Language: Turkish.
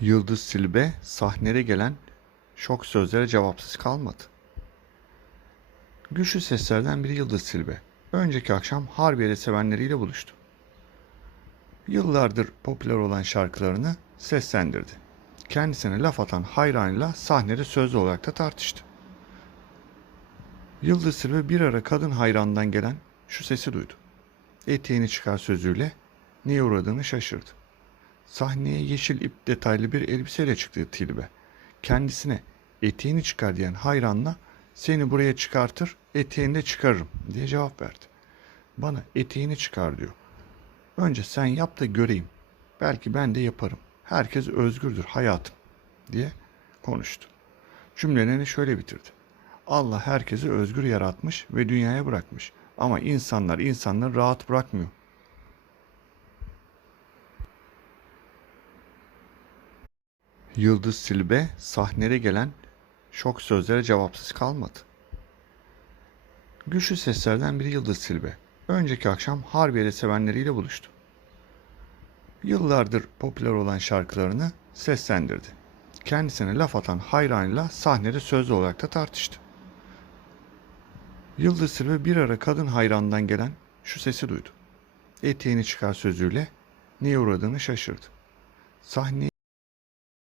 Yıldız Silbe sahneye gelen şok sözlere cevapsız kalmadı. Güçlü seslerden biri Yıldız Silbe. Önceki akşam Harbiye'de sevenleriyle buluştu. Yıllardır popüler olan şarkılarını seslendirdi. Kendisine laf atan hayranıyla sahnede sözlü olarak da tartıştı. Yıldız Silbe bir ara kadın hayranından gelen şu sesi duydu. Eteğini çıkar sözüyle niye uğradığını şaşırdı. Sahneye yeşil ip detaylı bir elbiseyle çıktı Tilbe. Kendisine eteğini çıkar diyen hayranla seni buraya çıkartır eteğini de çıkarırım diye cevap verdi. Bana eteğini çıkar diyor. Önce sen yap da göreyim. Belki ben de yaparım. Herkes özgürdür hayatım diye konuştu. Cümlelerini şöyle bitirdi. Allah herkesi özgür yaratmış ve dünyaya bırakmış. Ama insanlar insanları rahat bırakmıyor. Yıldız Silbe sahneye gelen şok sözlere cevapsız kalmadı. Güçlü seslerden biri Yıldız Silbe. Önceki akşam Harbiye'de sevenleriyle buluştu. Yıllardır popüler olan şarkılarını seslendirdi. Kendisine laf atan hayranıyla sahnede sözlü olarak da tartıştı. Yıldız Silve bir ara kadın hayranından gelen şu sesi duydu. Eteğini çıkar sözüyle niye uğradığını şaşırdı. Sahneye